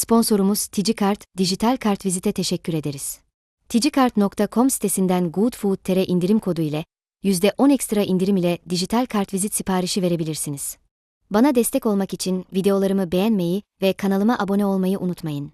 Sponsorumuz Ticikart, dijital kartvizite teşekkür ederiz. Ticikart.com sitesinden GoodFood.tr indirim kodu ile %10 ekstra indirim ile dijital kartvizit siparişi verebilirsiniz. Bana destek olmak için videolarımı beğenmeyi ve kanalıma abone olmayı unutmayın.